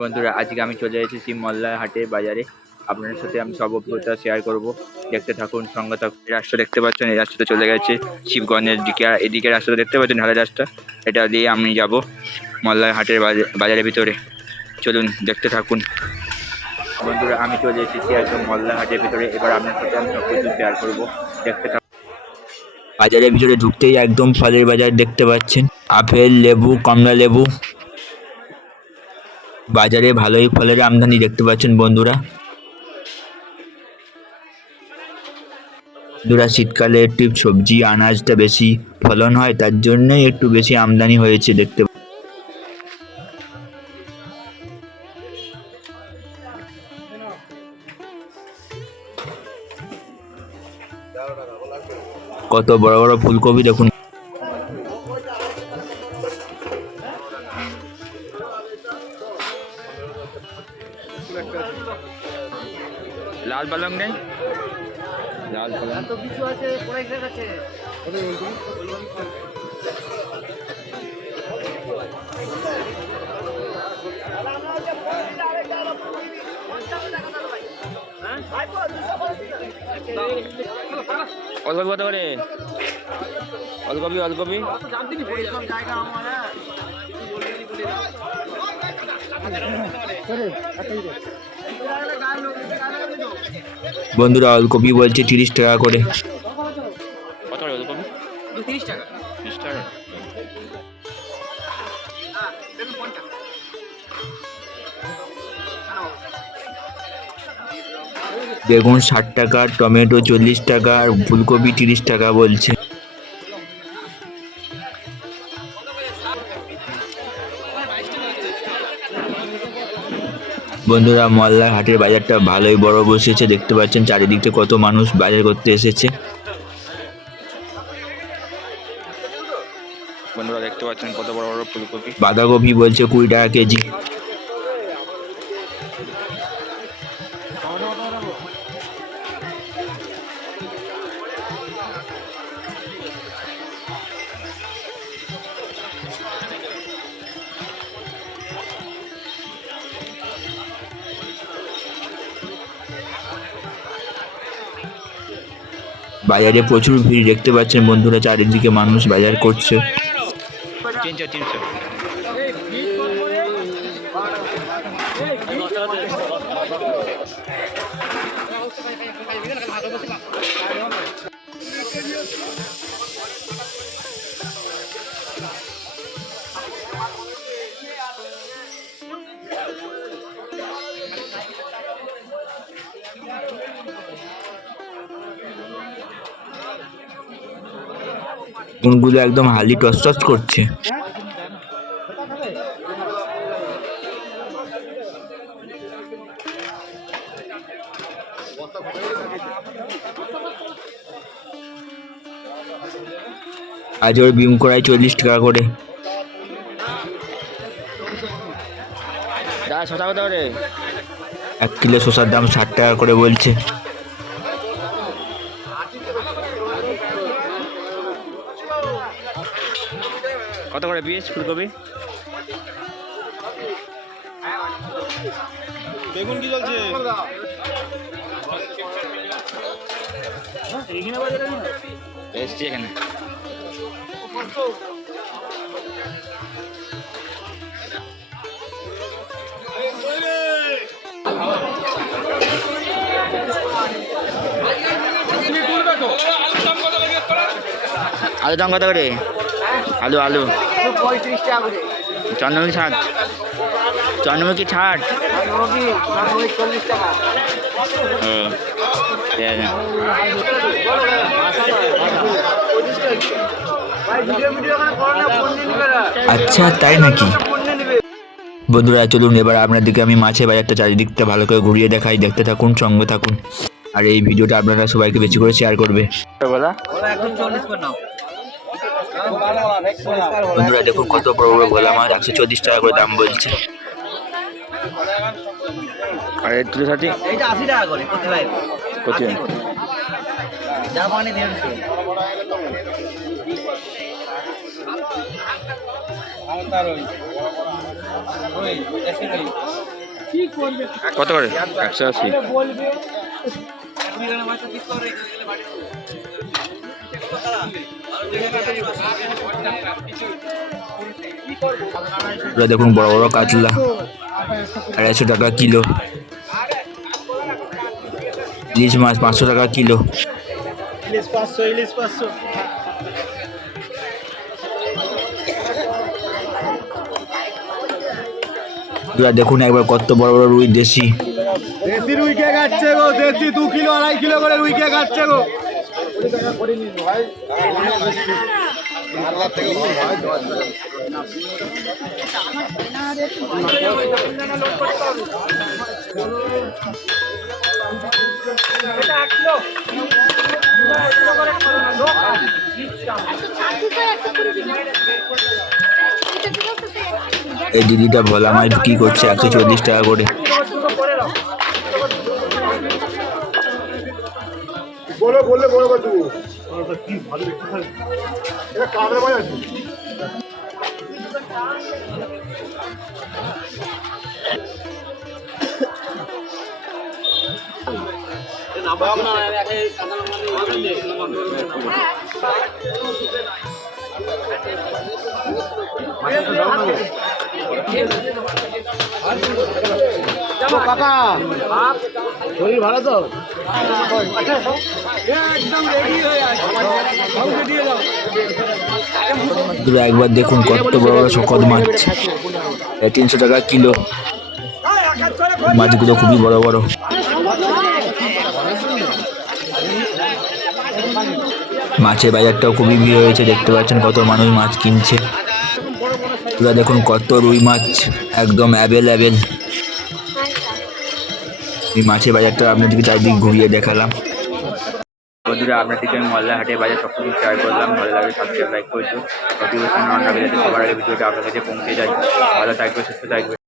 বন্ধুরা, আজকে আমি চলে এসেছি মল্লার হাটে বাজারে। আপনাদের সাথে আমি সব অভিজ্ঞতা শেয়ার করব। দেখতে থাকুন, সঙ্গে থাকুন। এই রাস্তা দেখতে পাচ্ছেন, এই রাস্তাটা চলে গেছে শিবগঞ্জের দিকে। এদিকে রাস্তাটা দেখতে পাচ্ছেন, ঢালাই রাস্তা। এটা দিয়ে আমি যাব মল্লার হাটের বাজারের ভিতরে। চলুন, দেখতে থাকুন। বন্ধুরা, আমি চলে এসেছি একদম মল্লার হাটের ভিতরে। এবার আপনার সাথে আমি সব কিছু শেয়ার করব। দেখতে থাকুন। বাজারের ভিতরে ঢুকতেই একদম ফলের বাজার দেখতে পাচ্ছেন। আপেল, লেবু, কমলা লেবু। বাজারে ভালোই ফলের আমদানি দেখতে পাচ্ছেন বন্ধুরা। বন্ধুরা, শীতকালে একটু সবজি, আনাজটা বেশি ফলন হয়, তার জন্যই একটু বেশি আমদানি হয়েছে দেখতে কত বড় বড় ফুলকপি দেখুন। লাল পালং নেই? লাল পালং। তো কিছু আছে পড়ে গেছে অলকপি কত করে। অলকপি অলকপি জায়গা আমার হ্যাঁ। বন্ধুরা অলকপি বলছে তিরিশ টাকা করে। কত করে তিরিশ টাকা। তিরিশ টাকা। দেখুন কোনটা বেগুন ষাট টাকা টমেটো চল্লিশ টাকা আর ফুলকপি তিরিশ টাকা বলছে। বন্ধুরা মল্লার হাটের বাজারটা ভালোই বড় বসেছে। দেখতে পাচ্ছেন চারিদিকটা কত মানুষ বাজার করতে এসেছে। বন্ধুরা দেখতে পাচ্ছেন কত বড় বড় ফুলকপি। বাঁধাকপি বলছে কুড়ি টাকা কেজি। বাজারে প্রচুর ভিড় দেখতে পাচ্ছেন বন্ধুরা চারিদিকে মানুষ বাজার করছে। তিনশো একদম হালি টস করছে। আজ ওর বিম করাই চল্লিশ টাকা করে। এক কিলো শসার দাম ষাট টাকা করে বলছে। কত করে পিস ফুলকপি? বেগুন কি চলছে এসছি এখানে। আলু দাম কত করে? আলু আলু। পঁয়ত্রিশ টাকা করে চন্দ্রমুখী ছাট চন্দ্রমুখী চল্লিশ টাকা না আচ্ছা তাই নাকি? বন্ধুরা চলুন এবার আপনাদেরকে আমি মাছের বাজারটা চারিদিকটা ভালো করে ঘুরিয়ে দেখাই। দেখতে থাকুন সঙ্গে থাকুন। আর এই ভিডিওটা আপনারা সবাইকে বেশি করে শেয়ার করবে বলা একদম চল্লিশ করে নাও বন্ধুরা দেখুন কত বড় বড় ভোলা মাছ একশো চল্লিশ টাকা করে দাম বলছে। আর এর তুলে আশি টাকা করে দেড়শো কত করে? একশো আশি। দেখুন বড় বড় কাতলা, আড়াইশো টাকা কিলো। ইলিশ মাছ পাঁচশো টাকা কিলো। দেখুন একবার কত বড় বড় রুই দেশি। দেশি রুই কে কাটছে গো? দেশি দু কিলো, আড়াই কিলো করে রুই কে কাটছে গো? এই দিদিটা ভোলা মাছ বিক্রি করছে একশো চল্লিশ টাকা করে। বলো বললে বড় কথা কি ভালো এটা কামড়ে মাছ আছে কাকা। শরীর ভালো তো? একদম রেডি হয়ে আছে কাউকে দিয়ে দাও বন্ধুরা একবার দেখুন কত বড় বড় শকত মাছ। তিনশো টাকা কিলো। মাছগুলো খুবই বড় বড়। মাছের বাজারটাও খুবই ভিড় হয়েছে দেখতে পাচ্ছেন কত মানুষ মাছ কিনছে। এবার দেখুন কত রুই মাছ একদম অ্যাভেলেবেল। এই মাছের বাজারটা আপনাদেরকে চারদিক ঘুরিয়ে দেখালাম। বন্ধুরা আপনাদেরকে আমি মল্লা হাটে বাজার সব কিছু শেয়ার করলাম। ভালো লাগে সাবস্ক্রাইব লাইক করছ। সবার আগে ভিডিওটা আপনার কাছে পৌঁছে যায়। ভালো থাকবে, সুস্থ থাকবে।